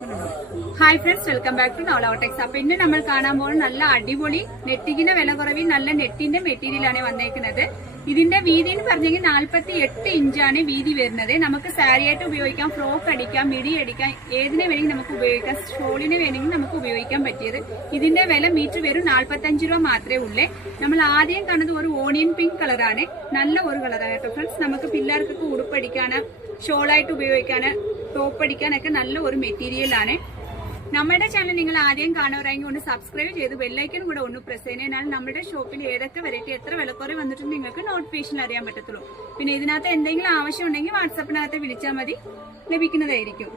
Hi friends, welcome back to നവലോടെക്സ്. അപ്പൊ ഇന്ന് നമ്മൾ കാണാൻ പോകുന്ന നല്ല അടിപൊളി നെറ്റിന്റെ വില കുറവിൽ നല്ല നെറ്റിന്റെ മെറ്റീരിയലാണ് വന്നേക്കുന്നത്. ഇതിന്റെ വീതി എന്ന് പറഞ്ഞെങ്കിൽ 48 ഇഞ്ചാണ് വീതി വരുന്നത്. നമുക്ക് സാരി ആയിട്ട് ഉപയോഗിക്കാം, ഫ്രോക്ക് അടിക്കാം, മിഡി അടിക്കാം, ഏതിനെ വേണമെങ്കിൽ നമുക്ക് ഉപയോഗിക്കാം. ഷോളിന് വേണമെങ്കിൽ നമുക്ക് ഉപയോഗിക്കാൻ പറ്റിയത്. ഇതിന്റെ വില മീറ്റർ വരും 45 രൂപ മാത്രമേ ഉള്ളേ. നമ്മൾ ആദ്യം കാണുന്നത് ഒരു ഓണിയൻ പിങ്ക് കളറാണ്. നല്ല ഒരു കളറാണ് കേട്ടോ ഫ്രണ്ട്സ്. നമുക്ക് പിള്ളേർക്കൊക്കെ ഉടുപ്പടിക്കാന്, ഷോളായിട്ട് ഉപയോഗിക്കാന്, ടോപ്പ് അടിക്കാനൊക്കെ നല്ല ഒരു മെറ്റീരിയൽ ആണ്. നമ്മുടെ ചാനൽ നിങ്ങൾ ആദ്യം കാണുകയാണെങ്കിൽ ഒന്ന് സബ്സ്ക്രൈബ് ചെയ്ത് ബെല്ലൈക്കനും കൂടെ ഒന്ന് പ്രസ് ചെയ്യുന്നതിനാൽ നമ്മുടെ ഷോപ്പിൽ ഏതൊക്കെ വെറൈറ്റി എത്ര വിലക്കുറവ് വന്നിട്ടുണ്ട് നിങ്ങൾക്ക് നോട്ടിഫിക്കേഷൻ അറിയാൻ പറ്റത്തുള്ളൂ. പിന്നെ ഇതിനകത്ത് എന്തെങ്കിലും ആവശ്യം ഉണ്ടെങ്കിൽ വാട്സാപ്പിനകത്ത് വിളിച്ചാൽ മതി, ലഭിക്കുന്നതായിരിക്കും.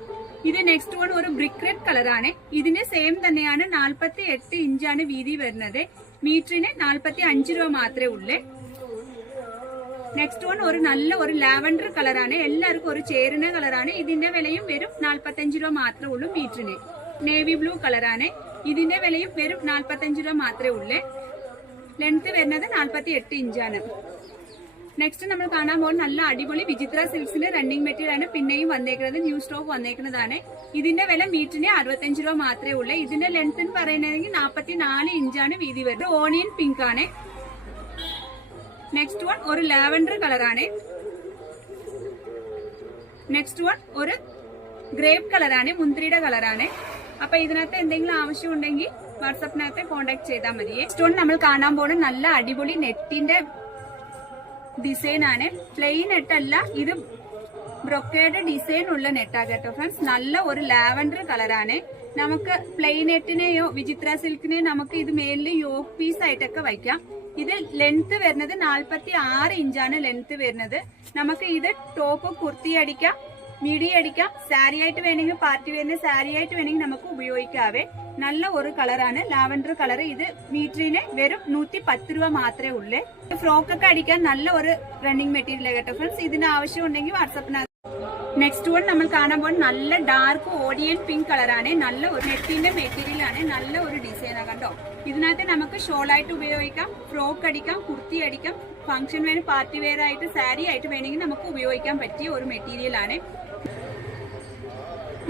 ഇത് നെക്സ്റ്റ് വൺ ഒരു ബ്രിക്ക് റെഡ് കളറാണ്. ഇതിന്റെ സെയിം തന്നെയാണ്. 48 ഇഞ്ചാണ് വീതി വരുന്നത്. മീറ്ററിന് 45 രൂപ മാത്രമേ ഉള്ളേ. നെക്സ്റ്റ് വൺ ഒരു നല്ല ഒരു ലാവൻഡർ കളറാണ്. എല്ലാവർക്കും ഒരു ചേരുന്ന കളറാണ്. ഇതിന്റെ വിലയും വരും 45 രൂപ മാത്രമേ ഉള്ളൂ മീറ്ററിന്. നേവി ബ്ലൂ കളറാണ്. ഇതിന്റെ വിലയും വരും 45 രൂപ മാത്രമേ ഉള്ളേ. ലെങ്ത് വരുന്നത് 48 ഇഞ്ചാണ്. നെക്സ്റ്റ് നമ്മൾ കാണാൻ പോകുന്ന നല്ല അടിപൊളി വിചിത്ര സിൽക്സിന്റെ റണ്ണിങ് മെറ്റീരിയൽ ആണ്. പിന്നെയും വന്നേക്കുന്നത് ന്യൂ സ്റ്റോക്ക് വന്നേക്കുന്നതാണ്. ഇതിന്റെ വില മീറ്ററിന് 65 രൂപ മാത്രമേ ഉള്ളൂ. ഇതിന്റെ ലെങ്ത് എന്ന് പറയുന്നത് 44 ഇഞ്ചാണ് വീതി വരുന്നത്. ഓണിയൻ പിങ്ക് ആണ്. നെക്സ്റ്റ് വൺ ഒരു ലാവൻഡർ കളറാണ്. നെക്സ്റ്റ് വൺ ഒരു ഗ്രേപ്പ് കളറാണ്, മുന്തിരിയുടെ കളറാണ്. അപ്പൊ ഇതിനകത്ത് എന്തെങ്കിലും ആവശ്യം ഉണ്ടെങ്കിൽ വാട്സാപ്പിനകത്ത് കോണ്ടാക്ട് ചെയ്താൽ മതി. നെക്സ്റ്റ് വൺ നമ്മൾ കാണാൻ പോകുന്ന നല്ല അടിപൊളി നെറ്റിന്റെ ഡിസൈൻ ആണ്. പ്ലെയിൻ നെറ്റല്ല, ഇത് ബ്രൊക്കേഡ് ഡിസൈൻ ഉള്ള നെറ്റാ കേട്ടോ ഫ്രണ്ട്സ്. നല്ല ഒരു ലാവൻഡർ കളറാണ്. നമുക്ക് പ്ലെയിൻ നെറ്റിനെയോ വിചിത്ര സിൽക്കിനെയോ നമുക്ക് ഇത് മേലിൽ യോക്ക് പീസ് ആയിട്ടൊക്കെ വയ്ക്കാം. ഇത് ലെങ്ത് വരുന്നത് 46 ഇഞ്ചാണ് ലെങ്ത് വരുന്നത്. നമുക്ക് ഇത് ടോപ്പ് കുർത്തി അടിക്കാം, മിഡി അടിക്കാം, സാരി ആയിട്ട് വേണമെങ്കിൽ പാർട്ടി വെയറിന് സാരി ആയിട്ട് വേണമെങ്കിൽ നമുക്ക് ഉപയോഗിക്കാവേ. നല്ല ഒരു കളറാണ്, ലാവൻഡർ കളർ. ഇത് മീറ്ററിന് വെറും 110 രൂപ മാത്രമേ ഉള്ളേ. ഫ്രോക്ക് ഒക്കെ അടിക്കാൻ നല്ല ഒരു റണ്ണിങ് മെറ്റീരിയൽ കേട്ടോ ഫ്രണ്ട്സ്. ഇതിന്റെ ആവശ്യം ഉണ്ടെങ്കിൽ വാട്സാപ്പിനകത്ത്. നെക്സ്റ്റ് വൺ നമ്മൾ കാണാൻ പോകുന്ന നല്ല ഡാർക്ക് ഓഡിയൻ പിങ്ക് കളറാണ്. നല്ല ഒരു നെറ്റിന്റെ മെറ്റീരിയൽ ആണ്. നല്ല ഒരു ഡിസൈനാണ് കണ്ടോ. ഇതിനകത്ത് നമുക്ക് ഷോളായിട്ട് ഉപയോഗിക്കാം, ഫ്രോക്ക് അടിക്കാം, കുർത്തി അടിക്കാം, ഫംഗ്ഷൻ വേണം, പാർട്ടി വെയർ ആയിട്ട്, സാരി ആയിട്ട് വേണമെങ്കിൽ നമുക്ക് ഉപയോഗിക്കാൻ പറ്റിയ ഒരു മെറ്റീരിയൽ ആണ്.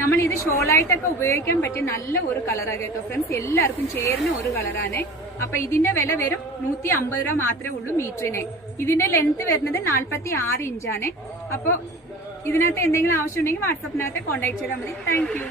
നമ്മൾ ഇത് ഷോളായിട്ടൊക്കെ ഉപയോഗിക്കാൻ പറ്റിയ നല്ല ഒരു കളറാണ് കേട്ടോ ഫ്രണ്ട്സ്. എല്ലാവർക്കും ചേരുന്ന ഒരു കളറാണ്. അപ്പൊ ഇതിന്റെ വില വരും 150 രൂപ മാത്രമേ ഉള്ളൂ മീറ്ററിന്. ഇതിന്റെ ലെങ്ത് വരുന്നത് 46 ഇഞ്ചാണ്. അപ്പൊ ഇതിനകത്ത് എന്തെങ്കിലും ആവശ്യം ഉണ്ടെങ്കിൽ വാട്സാപ്പിനകത്ത് കോൺടാക്ട് ചെയ്താൽ മതി. Thank you.